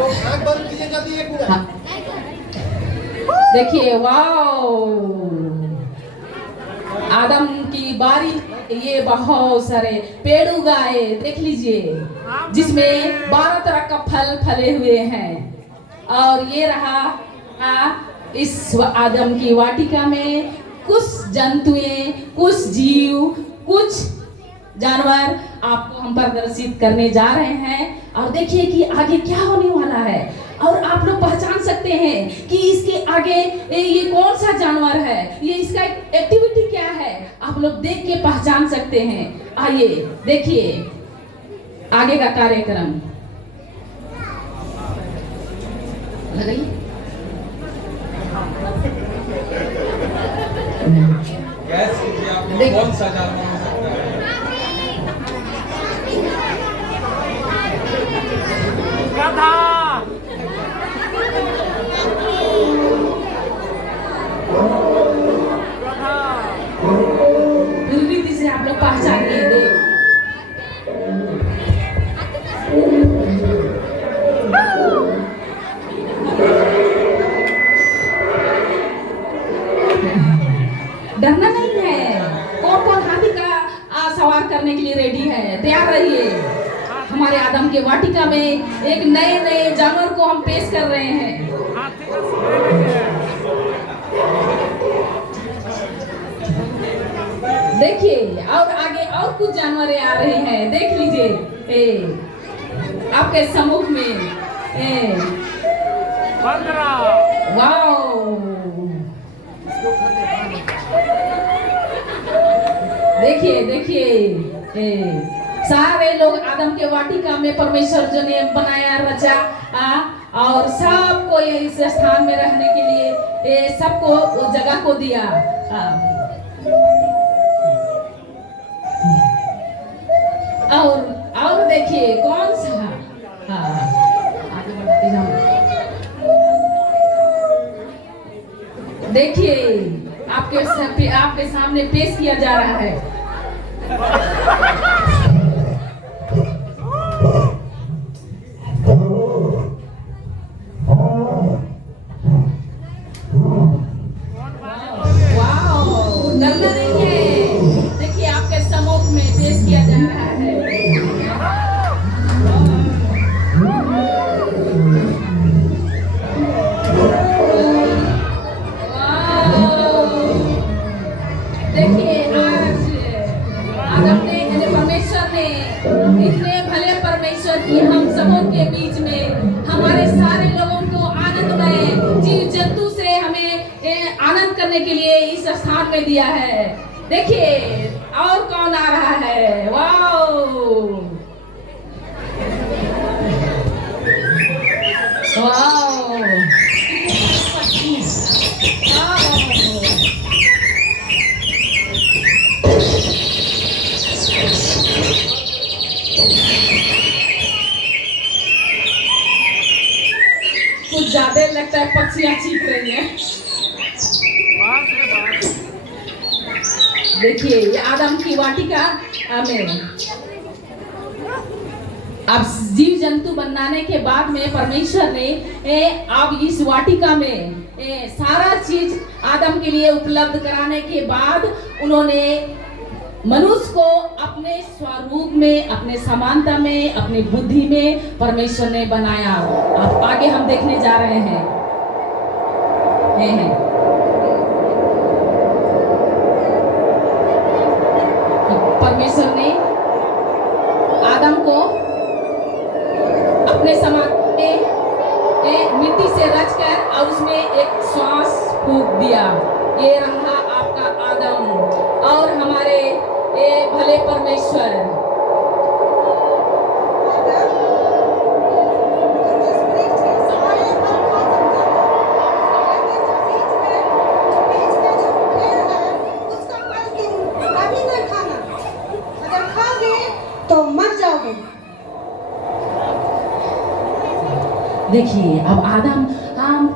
आँख बंद कीजिए जल्दी ये पूरा। हाँ। देखिए वाओ, आदम की बारी, ये बहुत सारे पेड़ उगाए, देख लीजिए, जिसमें 12 तरह का फल फले हुए हैं। और ये रहा इस आदम की वाटिका में कुछ जंतुएं, कुछ जीव, कुछ जानवर आपको हम प्रदर्शित करने जा रहे हैं। और देखिए कि आगे क्या होने वाला है, और आप लोग पहचान सकते हैं कि इसके आगे ये कौन सा जानवर है, ये इसका एक्टिविटी क्या है, आप लोग देख के पहचान सकते हैं। आइए देखिए आगे का कार्यक्रम। कौन सा जानवर हो सकता है? गधा। पूरी से आप लोग पहचानिए। डरना नहीं है। कौन कौन हाथी का सवार करने के लिए रेडी है? तैयार रहिए। हमारे आदम के वाटिका में एक नए नए जानवर को हम पेश कर रहे हैं। देखिए और आगे और कुछ जानवर आ रहे हैं, देख लीजिए आपके सम्मुख में। वाओ, देखिए देखिए सारे लोग आदम के वाटिका में परमेश्वर जो ने बनाया, रचा और सबको ये इस स्थान में रहने के लिए सबको जगह को दिया। और देखिए कौन सा, आगे बढ़ते जाओ। देखिए आपके सामने पेश किया जा रहा है। वाओ, डरना नहीं है। देखिए आपके सम्मुख में पेश किया जा रहा है। देखिए आज आदम ने, परमेश्वर ने, इतने भले परमेश्वर की हम सबों के बीच में हमारे सारे लोगों को आनंदमय जीव जंतु से हमें आनंद करने के लिए इस स्थान में दिया है। देखिए और कौन आ रहा है? वाओ वाओ, कुछ ज्यादा लगता है पक्षियां चीख रही हैं। देखिए ये आदम की वाटिका में अब जीव जंतु बनाने के बाद में परमेश्वर ने अब इस वाटिका में सारा चीज आदम के लिए उपलब्ध कराने के बाद उन्होंने मनुष्य को अपने स्वरूप में, अपने समानता में, अपनी बुद्धि में परमेश्वर ने बनाया। अब आगे हम देखने जा रहे हैं। परमेश्वर ने आदम को अपने समान में मिट्टी से रचकर और उसमें एक श्वास फूंक दिया। ये रहा आपका आदम और हमारे भले परमेश्वर। तो मर जाओगे। देखिए अब आदम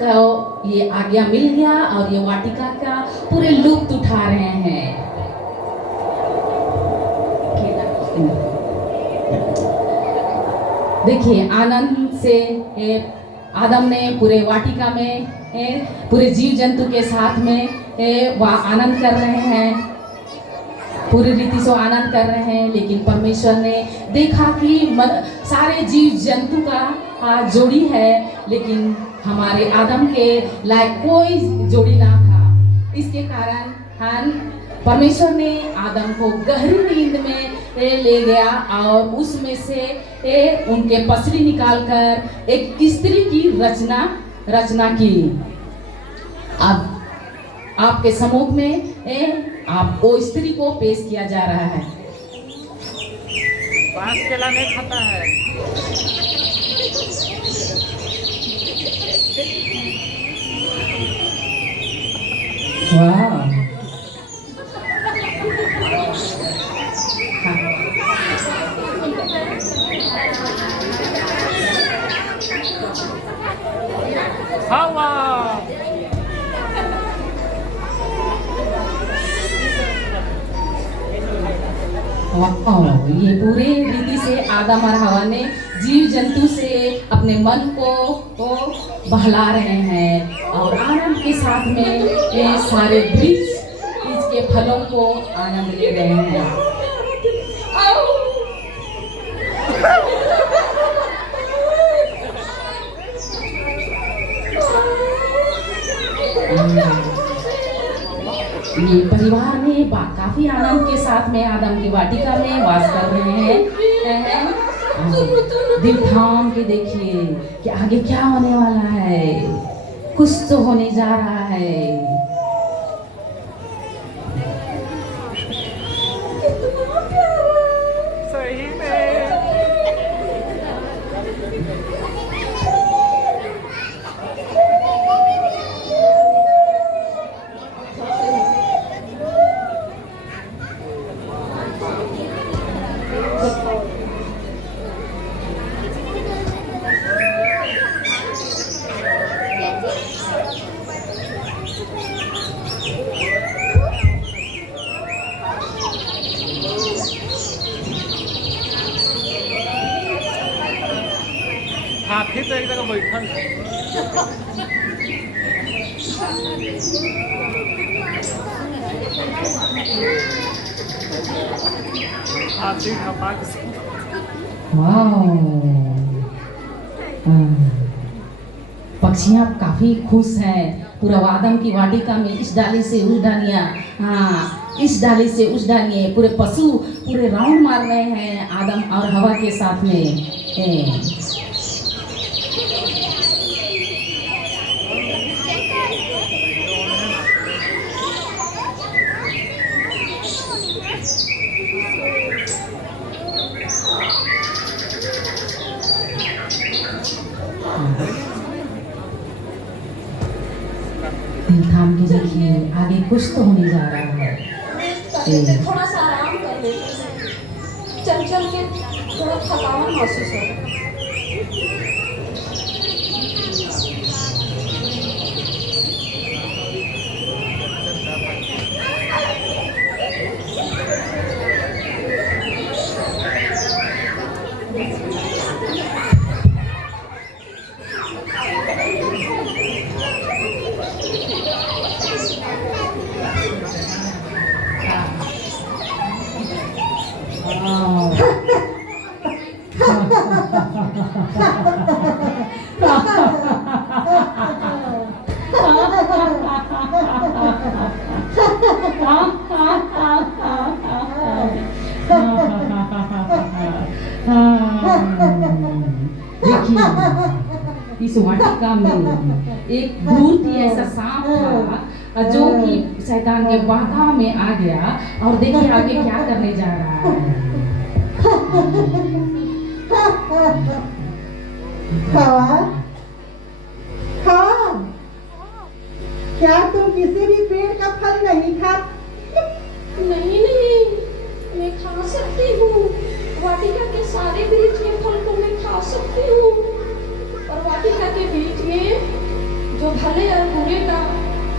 को ये आज्ञा मिल गया और ये वाटिका का पूरे लुत्फ उठा रहे हैं। देखिए आनंद से आदम ने पूरे वाटिका में पूरे जीव जंतु के साथ में वह आनंद कर रहे हैं, पूरी रीति से आनंद कर रहे हैं। लेकिन परमेश्वर ने देखा कि सारे जीव जंतु का जोड़ी है, लेकिन हमारे आदम के लायक कोई जोड़ी ना था। इसके कारण परमेश्वर ने आदम को गहरी नींद में ले गया और उसमें से उनके पसली निकालकर एक स्त्री की रचना की। अब आपके सम्मुख में आप वो स्त्री को पेश किया जा रहा है। बांस केला नहीं खाता है। वाह, हवा ये पूरे रीति से आदम और हवा ने जीव जंतु से अपने मन को बहला रहे हैं और आनंद के साथ में ये सारे वृक्ष के फलों को आनंद ले रहे हैं। ये परिवार में काफी आनंद के साथ में आदम की वाटिका में वास कर रहे हैं। दिल थाम के देखिए कि आगे क्या होने वाला है, कुछ तो होने जा रहा है। सही में हाथी तो एक जगह बैठल है। हाथी खपाक से पक्षियाँ काफी खुश हैं। पूरा आदम की वाटिका में इस डाली से उस डालियाँ, इस डाली से उस डाली, पूरे पशु पूरे राउंड मार रहे हैं आदम और हवा के साथ में। थाम के देखिए आगे कुछ तो होने जा रहा है। थोड़ा सा आराम कर लेते, चल चल के थोड़ा थकान महसूस हो। इस वाटिका में एक भूत ही ऐसा सांप था जो कि शैतान के बाधा में आ गया और देखिए आगे क्या करने जा रहा है। हाँ, क्या तुम किसी भी पेड़ का फल नहीं खा? नहीं नहीं, मैं खा सकती हूँ। वाटिका के सारे वृक्ष के फल को मैं खा सकती हूँ, और वाटिका के बीच में जो भले और बुरे का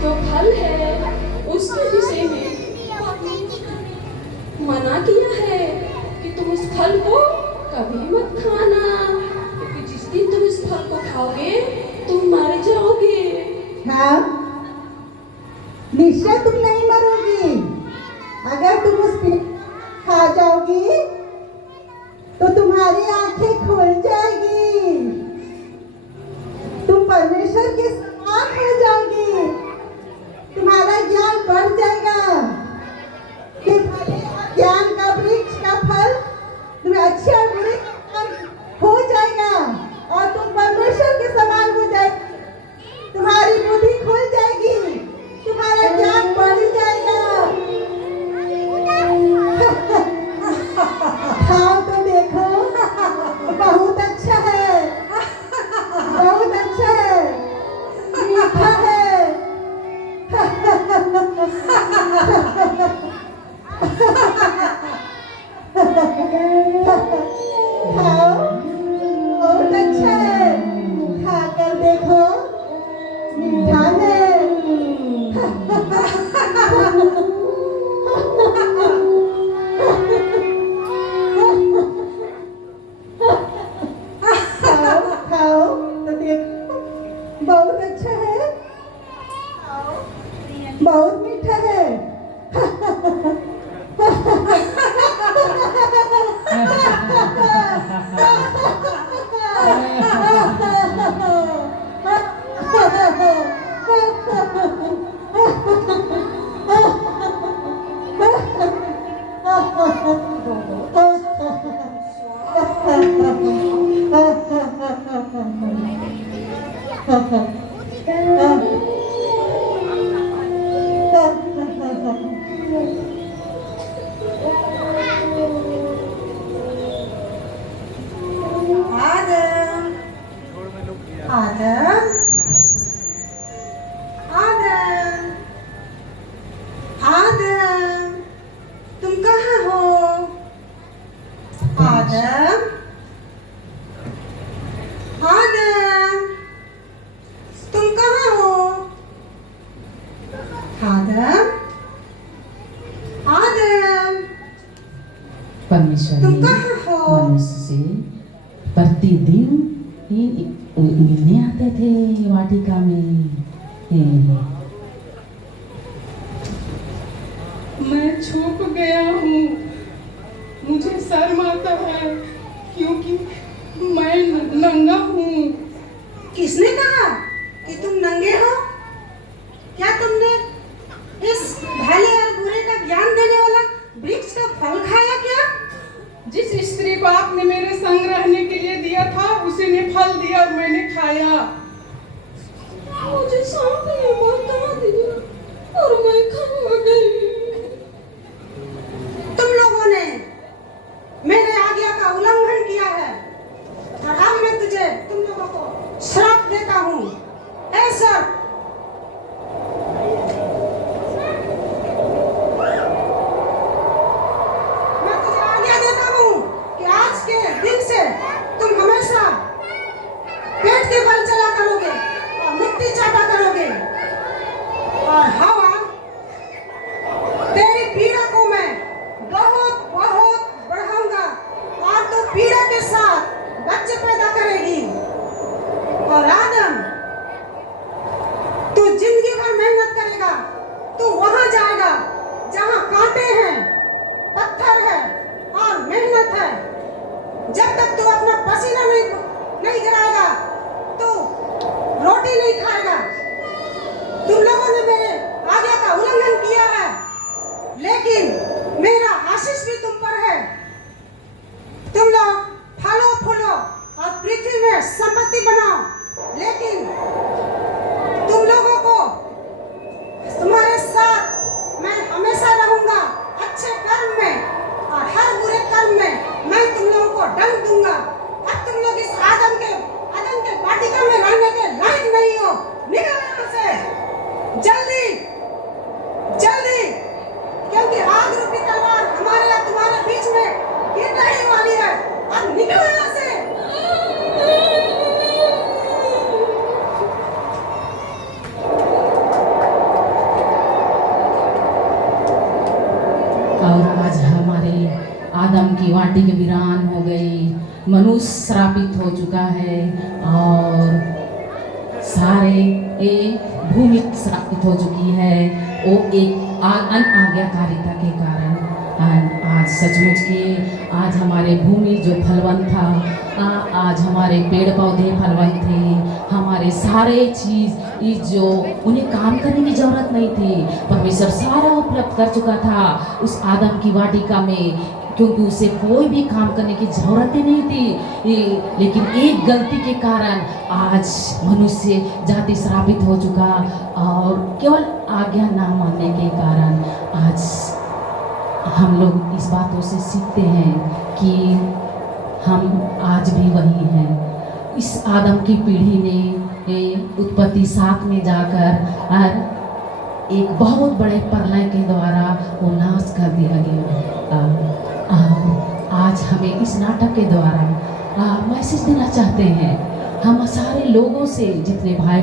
जो फल है उसके विषय में मना किया है कि तुम उस फल को कभी मत खाना। खाओगे तुम मर जाओगे। हाँ, निश्चय तुम नहीं मरोगी। अगर तुम उस खा जाओगी तो तुम्हारी आंखें खुल जाएगी, तुम परमेश्वर के समान हो जाओगी, तुम्हारा ज्ञान बढ़ जाएगा कि ज्ञान का वृक्ष का फल तुम्हें अच्छे और बुरे हो जाएगा और तुम परमेश्वर के समान हो जाएगी, तुम्हारी बुद्धि खुल जाएगी, तुम्हारा ज्ञान बढ़ जाएगा। खाओ तो देखो, बहुत अच्छा है, बहुत अच्छा है, मीठा है। खाओ, बहुत अच्छा है, खाकर देखो, मीठा है। खाओ तो देखो, बहुत अच्छा है, बहुत मीठा है। परमेश्वर ने मनुष्य से प्रतिदिन मिलने आते थे वाटिका में। मैं छुप गया हूँ, मुझे शर्म आता है क्योंकि मैं नंगा हूँ। किसने कहा कि तुम नंगे हो? क्या तुमने इस भले और बुरे का ज्ञान देने वाला वृक्ष का फल खाया क्या? जिस स्त्री को आपने मेरे संग रहने के लिए दिया था उसी ने फल दिया और मैंने खाया। मुझे सांप ने बता दिया और मैं खा गई। तुम लोगों ने मेरे आज्ञा का उल्लंघन किया है और अब मैं तुम लोगों को श्राप देता हूँ। ऐसा मैं तुझे आज्ञा देता हूँ कि आज के दिन से तुम हमेशा पेट के बल चला करोगे और मिट्टी चाटा करोगे और हवा तेरी पीड़ा को मैं बहुत बहुत बढ़ाऊंगा और तू पीड़ा के साथ बच्चे पैदा करेगी। और आदम, तू जिंदगी भर मेहनत करेगा, तू वहां जाएगा जहां कांटे हैं, पत्थर है और मेहनत है। जब तक तू अपना पसीना नहीं गिराएगा तो रोटी नहीं खाएगा। तुम लोगों ने मेरे आज्ञा का उल्लंघन किया है, लेकिन मेरा आशीष भी तुम पर है। तुम लोग फलो फूलो और पृथ्वी में संपत्ति बनाओ, लेकिन तुम लोगों को तुम्हारे साथ मैं हमेशा रहूंगा अच्छे कर्म में और हर बुरे कर्म में मैं तुम लोगों को दंड दूंगा। अब तुम लोग इस आदम के वाटिका में रहने के लायक नहीं हो। निकलो यहाँ से जल्दी जल्दी, क्योंकि आग रूपी तलवार हमारे या तुम्हारे बीच में गिरने वाली है। अब निकलो यहाँ से। और आज हमारे आदम की वाटिका वीरान हो गई, मनुष्य श्रापित हो चुका है और सारे भूमि श्रापित हो चुकी है, वो एक अनाज्ञाकारिता के कारण। आज सचमुच के आज हमारे भूमि जो फलवंत था, आज हमारे पेड़ पौधे फलवंत थे, हमारे सारे चीज़ ये जो उन्हें काम करने की ज़रूरत नहीं थी, परमेश्वर सारा उपलब्ध कर चुका था उस आदम की वाटिका में, क्योंकि उसे कोई भी काम करने की ज़रूरत ही नहीं थी। लेकिन एक गलती के कारण आज मनुष्य जाति श्रापित हो चुका और केवल आज्ञा ना मानने के कारण आज हम लोग इस बातों से सीखते हैं कि हम आज भी वही हैं। इस आदम की पीढ़ी ने उत्पत्ति 7 में जाकर एक बहुत बड़े प्रलय के द्वारा वो नाश कर दिया गया। आज हमें इस नाटक के द्वारा मैसेज देना चाहते हैं हम सारे लोगों से, जितने भाई